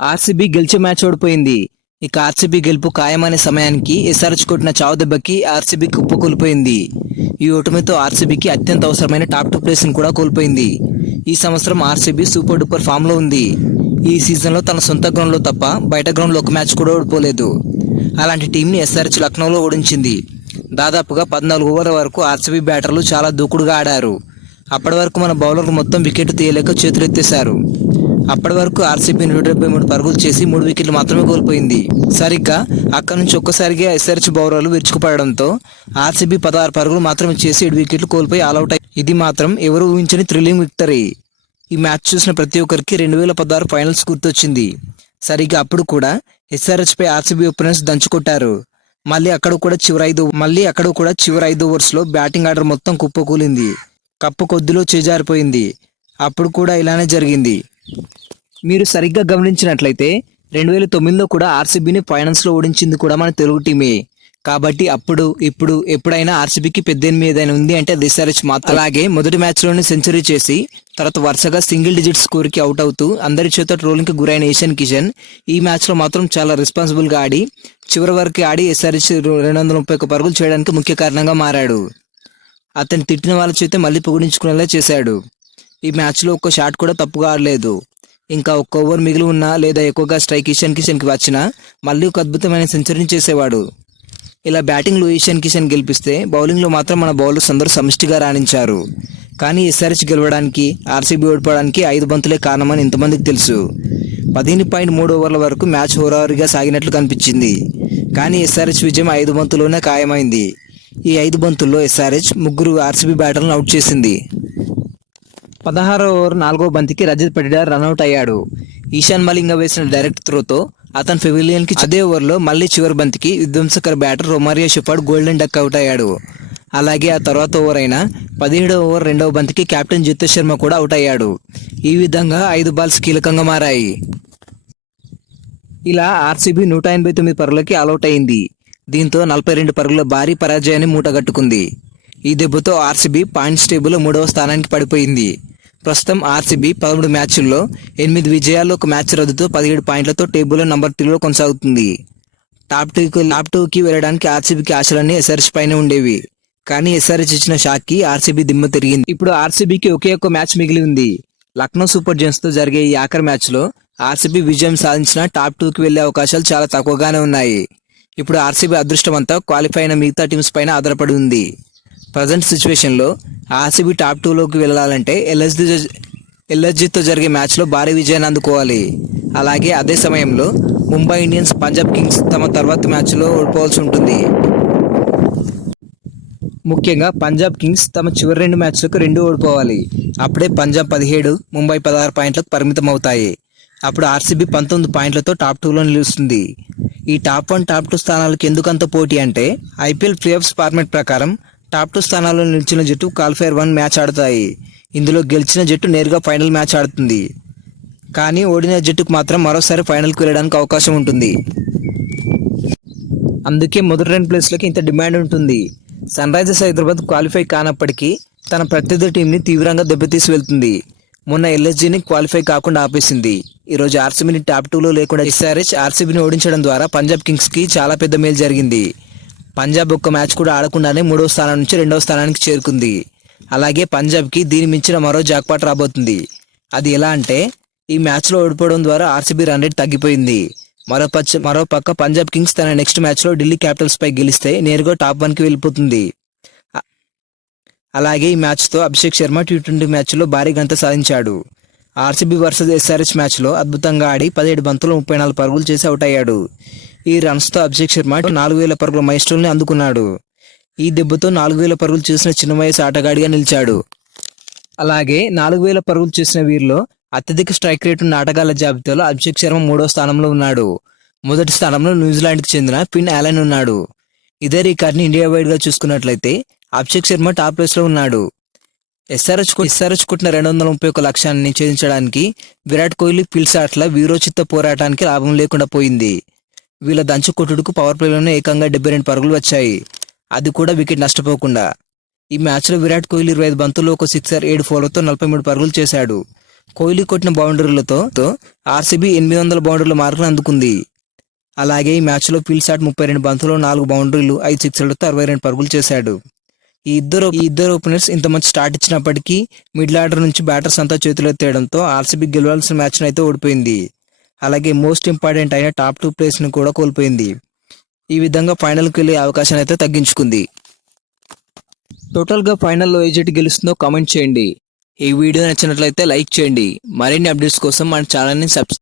RCB గెలిచే match ఓడిపోయింది. ఇక ఆర్సీబీ గెలుపు ఖాయమనే సమయానికి ఎస్ఆర్హెచ్ కొట్టిన చావు దెబ్బకి ఆర్సీబీ కుప్పకూలిపోయింది. ఈ ఓటమితో ఆర్సీబీకి అత్యంత అవసరమైన టాప్ 2 ప్లేస్ని కూడా కోల్పోయింది. ఈ సంవత్సరం ఆర్సీబీ సూపర్ డూపర్ ఫామ్లో ఉంది. ఈ సీజన్లో తన సొంత గ్రౌండ్లో తప్ప బయట గ్రౌండ్లో ఒక మ్యాచ్ కూడా ఓడిపోలేదు. అలాంటి టీంని ఎస్ఆర్హెచ్ లక్నోలో ఓడించింది. దాదాపుగా 14 ఓవర్ల వరకు ఆర్సీబీ బ్యాటర్లు చాలా దూకుడుగా ఆడారు. అప్పటి వరకు మన బౌలర్లు మొత్తం వికెట్ తీయలేక చేతులెత్తేశారు. అప్పటి వరకు ఆర్సీబీ 173 పరుగులు చేసి 3 వికెట్లు మాత్రమే కోల్పోయింది. సరిగ్గా అక్కడి నుంచి ఒక్కసారిగా ఎస్ఆర్హెచ్ బౌలర్లు విరుచుకుపడడంతో ఆర్సీబీ 16 పరుగులు మాత్రమే చేసి 7 వికెట్లు కోల్పోయి ఆల్అౌట్ అయ్యి, ఇది మాత్రం ఎవరు ఊహించని థ్రిల్లింగ్ విక్టరీ. ఈ మ్యాచ్ చూసిన ప్రతి ఒక్కరికి 2016 ఫైనల్స్ గుర్తొచ్చింది. సరిగ్గా అప్పుడు కూడా ఎస్ఆర్హెచ్ పై ఆర్సీబీ ఓపెనర్స్ దంచుకొట్టారు. మళ్ళీ అక్కడ కూడా చివరి 5 ఓవర్స్లో బ్యాటింగ్ ఆర్డర్ మొత్తం కుప్పకూలింది. కప్పు కొద్దిలో చేజారిపోయింది. అప్పుడు కూడా ఇలానే జరిగింది. మీరు సరిగ్గా గమనించినట్లయితే 2009లో కూడా ఆర్సీబీని ఫైనల్స్లో ఓడించింది కూడా మన తెలుగు టీమే. కాబట్టి అప్పుడు ఇప్పుడు ఎప్పుడైనా ఆర్సీబీకి పెద్ద ఏదైనా ఉంది అంటే అది ఎస్ఆర్హెచ్ మాత్రం. అలాగే మొదటి మ్యాచ్లోనే సెంచరీ చేసి తర్వాత వరుసగా సింగిల్ డిజిట్ స్కోర్కి అవుట్ అవుతూ అందరి చేత ట్రోలింగ్కి గురైన ఇషాన్ కిషన్ ఈ మ్యాచ్లో మాత్రం చాలా రెస్పాన్సిబుల్గా ఆడి చివరి వరకు ఆడి ఎస్ఆర్హెచ్ 231 పరుగులు చేయడానికి ముఖ్య కారణంగా మారాడు. అతను తిట్టిన వాళ్ళ చేత మళ్ళీ పొగిడించుకునేలా చేశాడు. ఈ మ్యాచ్లో ఒక్క షాట్ కూడా తప్పుగా ఆడలేదు. ఇంకా ఒక్క ఓవర్ మిగిలి ఉన్నా లేదా ఎక్కువగా స్ట్రైక్ ఇషాన్ కిషన్కి వచ్చినా మళ్ళీ ఒక అద్భుతమైన సెంచరీని చేసేవాడు. ఇలా బ్యాటింగ్లో ఇషాన్ కిషన్ గెలిపిస్తే బౌలింగ్లో మాత్రం మన బౌలర్స్ అందరూ సమిష్టిగా రాణించారు. కానీ ఎస్ఆర్హెచ్ గెలవడానికి ఆర్సీబీ ఓడిపోవడానికి 5 బంతులే కారణమని ఇంతమందికి తెలుసు. 15.3 ఓవర్ల వరకు మ్యాచ్ హోరాహోరీగా సాగినట్లు కనిపించింది. కానీ ఎస్ఆర్హెచ్ విజయం 5 బంతుల్లోనే ఖాయమైంది. ఈ 5 బంతుల్లో ఎస్ఆర్హెచ్ 3 ఆర్సీబీ బ్యాటర్లను అవుట్ చేసింది. 16వ ఓవర్ 4వ బంతికి రజత్ పటిదార్ రన్అట్ అయ్యాడు. ఈశాన్ మలింగ వేసిన డైరెక్ట్ త్రోతో అతను పెవిలియన్కి అదే ఓవర్లో మళ్ళీ చివరి బంతికి విధ్వంసకర batter Romario Shepherd golden duck out అయ్యాడు. అలాగే ఆ తర్వాత ఓవర్ అయిన 17వ ఓవర్ 2వ బంతికి కెప్టెన్ జితేష్ శర్మ కూడా అవుట్ అయ్యాడు. ఈ విధంగా 5 బాల్స్ కీలకంగా మారాయి. ఇలా ఆర్సీబీ 189 పరుగులకి ఆల్అౌట్ అయింది. దీంతో 42 పరుగుల భారీ పరాజయాన్ని మూటగట్టుకుంది. ఈ దెబ్బతో ఆర్సీబీ పాయింట్స్ టేబుల్లో 3వ స్థానానికి పడిపోయింది. ప్రస్తుతం ఆర్సీబీ 13 మ్యాచ్ల్లో 8 విజయాలు, 1 మ్యాచ్ రద్దుతో 17 పాయింట్లతో టేబుల్లో నంబర్ 3లో కొనసాగుతుంది. టాప్ 2కి వెళ్ళడానికి ఆర్సీబీకి ఆశలన్నీ ఎస్ఆర్హెచ్ పైనే ఉండేవి. కానీ ఎస్ఆర్హెచ్ ఇచ్చిన షాక్కి ఆర్సీబీ దిమ్మ తిరిగింది. ఇప్పుడు ఆర్సీబీకి ఒకే ఒక్క మ్యాచ్ మిగిలి ఉంది. లక్నో సూపర్ జైంట్స్తో జరిగే ఈ ఆఖరి మ్యాచ్లో ఆర్సీబీ విజయం సాధించిన టాప్ 2కి వెళ్లే అవకాశాలు చాలా తక్కువగానే ఉన్నాయి. ఇప్పుడు ఆర్సీబీ అదృష్టం అంతా క్వాలిఫై అయిన మిగతా టీమ్స్ పైన ఆధారపడి ఉంది. ప్రజెంట్ సిచ్యువేషన్లో ఆర్సీబీ టాప్ 2లోకి వెళ్ళాలంటే ఎల్ఎస్జీతో జరిగే మ్యాచ్లో భారీ విజయాన్ని అందుకోవాలి. అలాగే అదే సమయంలో ముంబై ఇండియన్స్, పంజాబ్ కింగ్స్ తమ తర్వాతి మ్యాచ్లో ఓడిపోవాల్సి ఉంటుంది. ముఖ్యంగా పంజాబ్ కింగ్స్ తమ చివరి 2 మ్యాచ్లకు 2 ఓడిపోవాలి. అప్పుడే పంజాబ్ 17, ముంబై 16 పాయింట్లకు పరిమితం అవుతాయి. అప్పుడు ఆర్సీబీ 19 పాయింట్లతో టాప్ 2లో నిలుస్తుంది. ఈ టాప్ 1, టాప్ 2 స్థానాలకు ఎందుకంత పోటీ అంటే ఐపీఎల్ ప్లే ఆఫ్స్ ఫార్మాట్ ప్రకారం టాప్ 2 స్థానాల్లో నిలిచిన జట్టు క్వాలిఫైర్ 1 మ్యాచ్ ఆడతాయి. ఇందులో గెలిచిన జట్టు నేరుగా ఫైనల్ మ్యాచ్ ఆడుతుంది. కానీ ఓడిన జట్టుకు మాత్రం మరోసారి ఫైనల్కి వెళ్ళడానికి అవకాశం ఉంటుంది. అందుకే మొదటి 2 ప్లేస్లకి ఇంత డిమాండ్ ఉంటుంది. సన్ రైజర్స్ హైదరాబాద్ క్వాలిఫై కానప్పటికీ తన ప్రత్యర్థి టీంని తీవ్రంగా దెబ్బతీసి వెళ్తుంది. మొన్న ఎల్ఎస్జీని క్వాలిఫై కాకుండా ఆపేసింది. ఈరోజు ఆర్సీబీని టాప్ 2లో లేకుండా ఎస్ఆర్హెచ్ ఆర్సీబీని ఓడించడం ద్వారా పంజాబ్ కింగ్స్కి చాలా పెద్ద మేలు జరిగింది. పంజాబ్ ఒక్క మ్యాచ్ కూడా ఆడకుండానే 3వ స్థానం నుంచి 2వ స్థానానికి చేరుకుంది. అలాగే పంజాబ్కి దీని మించిన మరో జాక్పాట్ రాబోతుంది. అది ఎలా అంటే ఈ మ్యాచ్లో ఓడిపోవడం ద్వారా ఆర్సీబీ రన్ రేట్ తగ్గిపోయింది. మరోపక్క పంజాబ్ కింగ్స్ తన నెక్స్ట్ మ్యాచ్లో ఢిల్లీ క్యాపిటల్స్ పై గెలిస్తే నేరుగా టాప్ 1కి వెళ్ళిపోతుంది. అలాగే ఈ మ్యాచ్తో అభిషేక్ శర్మ T20 మ్యాచ్లో భారీ గంత సాధించాడు. ఆర్సీబీ వర్సెస్ ఎస్ఆర్హెచ్ మ్యాచ్లో అద్భుతంగా ఆడి 17 బంతుల్లో 34 పరుగులు చేసి అవుట్ అయ్యాడు. ఈ రన్స్తో అభిషేక్ శర్మ 4000 పరుగుల మైల్స్టోన్ని అందుకున్నాడు. ఈ దెబ్బతో 4000 పరుగులు చేసిన చిన్న వయసు ఆటగాడిగా నిలిచాడు. అలాగే 4000 పరుగులు చేసిన వీరిలో అత్యధిక స్ట్రైక్ రేట్ ఉన్న ఆటగాళ్ల జాబితాలో అభిషేక్ శర్మ 3వ స్థానంలో ఉన్నాడు. మొదటి స్థానంలో న్యూజిలాండ్కి చెందిన ఫిన్ అలెన్ ఉన్నాడు. ఇదే రికార్డ్ని ఇండియా వైడ్గా చూసుకున్నట్లయితే అభిషేక్ శర్మ టాప్ ప్లేస్లో ఉన్నాడు. ఎస్ఆర్హెచ్ కొట్టిన 231 లక్ష్యాన్ని ఛేదించడానికి విరాట్ కోహ్లీ, ఫిల్ సాట్ల వీరోచిత పోరాటానికి లాభం లేకుండా పోయింది. వీళ్ళ దంచు కొట్టుడుకు పవర్ ప్లేలోనే ఏకంగా 72 పరుగులు వచ్చాయి. అది కూడా వికెట్ నష్టపోకుండా. ఈ మ్యాచ్లో విరాట్ కోహ్లీ 25 బంతుల్లో 1 సిక్సర్, 7 ఫోర్లతో 43 పరుగులు చేశాడు. కోహ్లీ కొట్టిన బౌండరీలతో ఆర్సీబీ 800 బౌండరీల మార్కులు అందుకుంది. అలాగే ఈ మ్యాచ్లో ఫిల్సాట్ 32 బంతుల్లో 4 బౌండరీలు 5 సిక్సర్లతో 62 పరుగులు చేశాడు. ఈ ఇద్దరు ఓపెనర్స్ ఇంత మంచి స్టార్ట్ ఇచ్చినప్పటికీ మిడిల్ ఆర్డర్ నుంచి బ్యాటర్స్ అంతా చేతులెత్తేయడంతో ఆర్సీబీ గెలవాల్సిన మ్యాచ్ను అయితే ఓడిపోయింది. అలాగే మోస్ట్ ఇంపార్టెంట్ అయిన టాప్ 2 ప్లేస్ను కూడా కోల్పోయింది. ఈ విధంగా ఫైనల్కి వెళ్ళే అవకాశాన్ని అయితే తగ్గించుకుంది. టోటల్గా ఫైనల్లో ఏ జట్టు గెలుస్తుందో కామెంట్ చేయండి. ఈ వీడియో నచ్చినట్లయితే లైక్ చేయండి. మరిన్ని అప్డేట్స్ కోసం మన ఛానల్ని